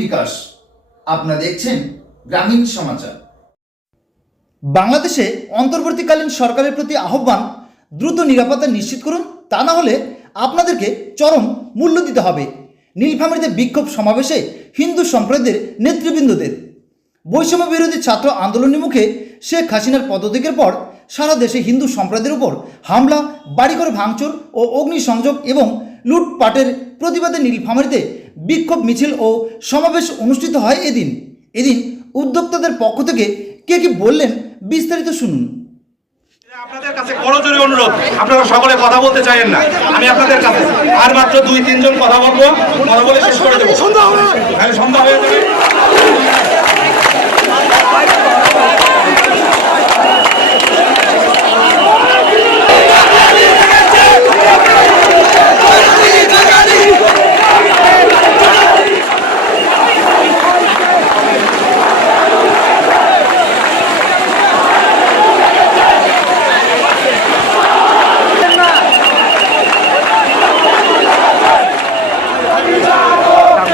বিকাশ। আপনারা দেখছেন গ্রামীণ সমাচার। বাংলাদেশে অন্তর্বর্তীকালীন সরকারের প্রতি আহ্বান, দ্রুত নিরাপত্তা নিশ্চিত করুন, তা না হলে আপনাদেরকে চরম মূল্য দিতে হবে। নীলফামারীতে বিক্ষোভ সমাবেশে হিন্দু সম্প্রদায়ের নেতৃবৃন্দদের। বৈষম্য বিরোধী ছাত্র আন্দোলনের মুখে শেখ হাসিনার পদত্যাগের পর সারা দেশে হিন্দু সম্প্রদায়ের উপর হামলা, বাড়িঘর ভাঙচুর ও অগ্নিসংযোগ এবং লুটপাটের প্রতিবাদে নীলফামারীতে বিক্ষোভ মিছিল ও সমাবেশ অনুষ্ঠিত হয় এদিন। এদিন উদ্যোক্তাদের পক্ষ থেকে কে কি বললেন বিস্তারিত শুনুন। আপনাদের কাছে করজোরে অনুরোধ, আপনারা সকলে কথা বলতে চাইেন না। আমি আপনাদের কাছে আর মাত্র দুই, তিনজন কথা বলব, কথা বলে শেষ করে দেবো। সন্ধ্যা হয়ে যাবে।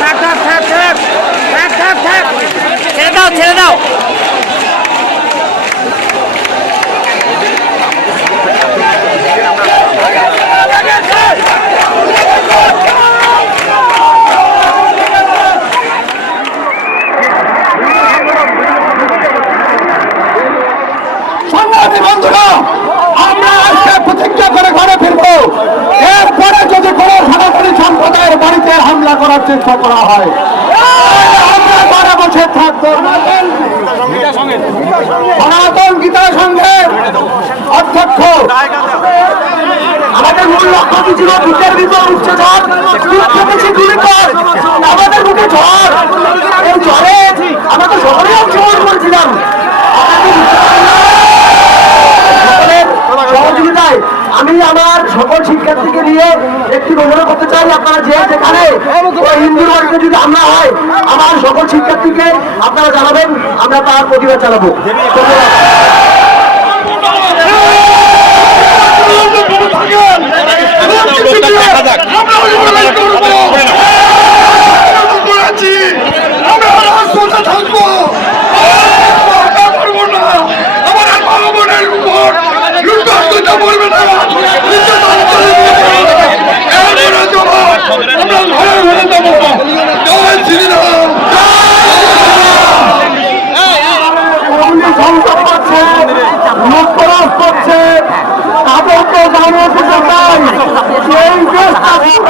থাক থাক থাক থাক থাক থাক থাক ছেড়ে দাও ছেড়ে দাও আমরা আজকে প্রতিজ্ঞা করে ঘরে ফিরবো। এরপরে যদি কোনো সনাতনী সম্প্রদায়ের বাড়িতে হামলা করার চেষ্টা করা হয় আমরা সনাতন গীতা সংঘের অধ্যক্ষ। আমাদের মূল লক্ষ্য ছিল? ভিতর উঠছে সকল শিক্ষার্থীকে নিয়ে একটি ঘোষণা করতে চাই। আপনারা যে যেখানে ওই হিন্দুর বাড়িতে যদি আমরা হয়, আমার সকল শিক্ষার্থীকে আপনারা জানাবেন, আমরা তার প্রতিবাদ চালাবো ধন্যবাদ। Oh,